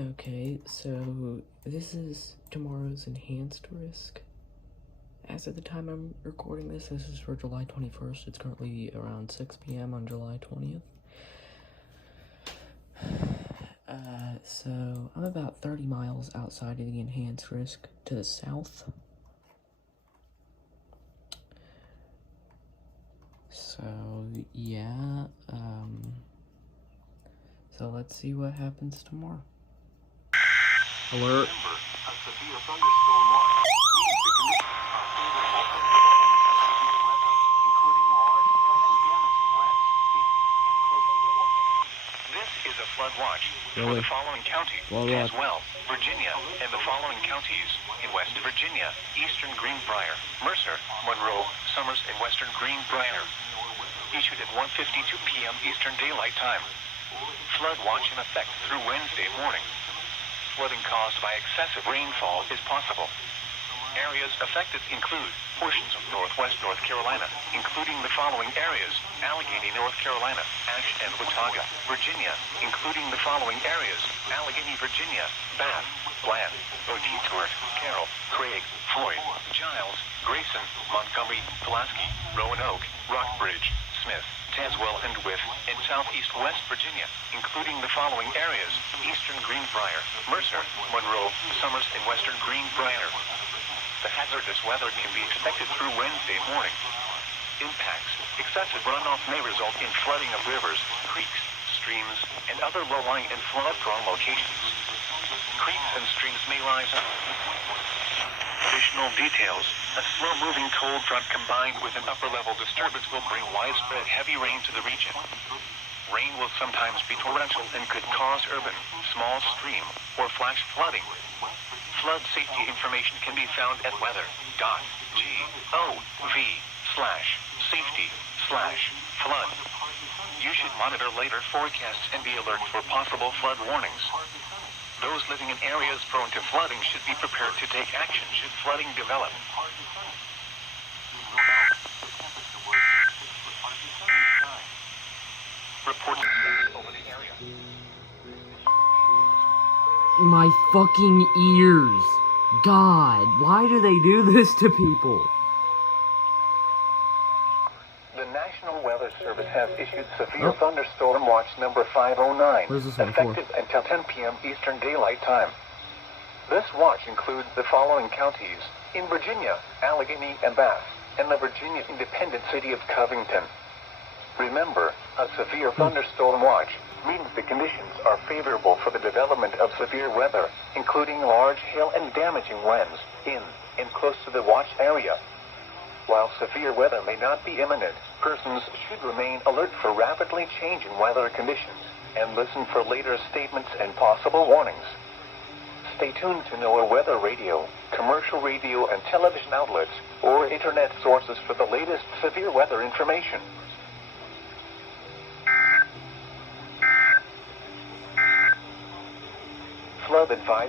Okay, so this is tomorrow's enhanced risk. As of the time I'm recording this is for July 21st. It's currently around 6 p.m. on July 20th. So I'm about 30 miles outside of the enhanced risk to the south. So, yeah, so let's see what happens tomorrow. Alert. This is a flood watch for the following counties as well: Virginia and the following counties in West Virginia: Eastern Greenbrier, Mercer, Monroe, Summers, and Western Greenbrier. Issued at 1:52 p.m. Eastern Daylight Time. Flood watch in effect through Wednesday morning. Flooding caused by excessive rainfall is possible. Areas affected include portions of northwest North Carolina, including the following areas: Allegheny, North Carolina, Ashe and Watauga, Virginia, including the following areas: Allegheny, Virginia, Bath, Bland, Otitourt, Carroll, Craig, Floyd, Giles, Grayson, Montgomery, Pulaski, Roanoke, Rockbridge, Smith, Tazewell, and Wythe, in southeast West Virginia, including the following areas: Eastern Greenbrier, Mercer, Monroe, Summers, and Western Greenbrier. The hazardous weather can be expected through Wednesday morning. Impacts: excessive runoff may result in flooding of rivers, creeks, streams, and other low-lying and flood-prone locations. Creeks and streams may rise up. Additional details: a slow-moving cold front combined with an upper-level disturbance will bring widespread heavy rain to the region. Rain will sometimes be torrential and could cause urban, small stream, or flash flooding. Flood safety information can be found at weather.gov/safety/flood. You should monitor later forecasts and be alert for possible flood warnings. Those living in areas prone to flooding should be prepared to take action should flooding develop. Reports over the area. My fucking ears. God, why do they do this to people? The National Weather Service has issued severe thunderstorm watch number 509, effective until 10 p.m. Eastern Daylight Time. This watch includes the following counties in Virginia: Allegheny and Bath, and the Virginia independent city of Covington. Remember, a severe thunderstorm watch means the conditions are favorable for the development of severe weather, including large hail and damaging winds in and close to the watch area. While severe weather may not be imminent, persons should remain alert for rapidly changing weather conditions and listen for later statements and possible warnings. Stay tuned to NOAA weather radio, commercial radio and television outlets, or internet sources for the latest severe weather information. Flood advisory.